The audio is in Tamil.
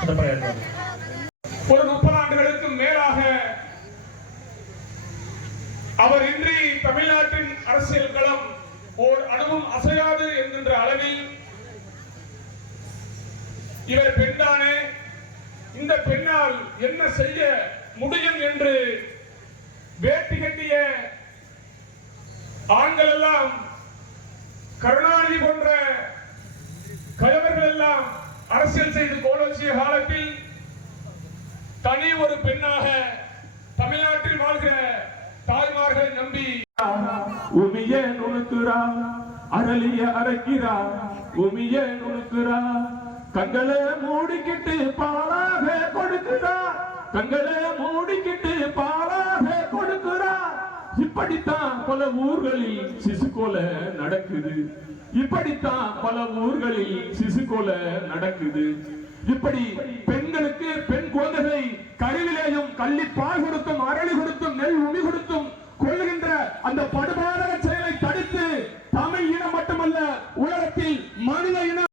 அவர்கள் ஒரு முப்பது ஆண்டுகளுக்கு மேலாக அவர் இன்றி தமிழ்நாட்டின் அரசியல் களம் ஓர் அணுவும் அசையாது இவர் பெண்தானே இந்த பெண்ணால் என்ன செய்ய முடியும் என்று வேட்டி கட்டிய ஆண்கள் எல்லாம் கருணாநிதி போன்ற கயவர்கள் எல்லாம் அரசியல் செய்து கோலோச்சிய காலத்தில் தனி ஒரு பெண்ணாக தமிழ்நாட்டில் வாழ்கிற தாய்மார்களை நம்பி உமிய நுணுக்குறா அரளிய அரைக்கிறா உமிய நுணுக்குறா கண்களை மூடிக்கிட்டு பாலாக கொடுக்கிறார். கண்களை மூடிக்கிட்டு பாலாக கொடுக்கிறார். இப்படித்தான் பல ஊர்களில் சிசு கொலை நடக்குது. இப்படித்தான் பல ஊர்களில் சிசு கொலை நடக்குது. இப்படி பெண்களுக்கு பெண் குழந்தைகளை கருவிலேயும் கள்ளி பால் கொடுத்தும் அரளி கொடுத்தும் நெல் உமி கொடுத்தும் கொள்கின்ற அந்த படுபாதக செயலை தடுத்து தமிழ் இனம் மட்டுமல்ல உலகத்தில் மனித இனம்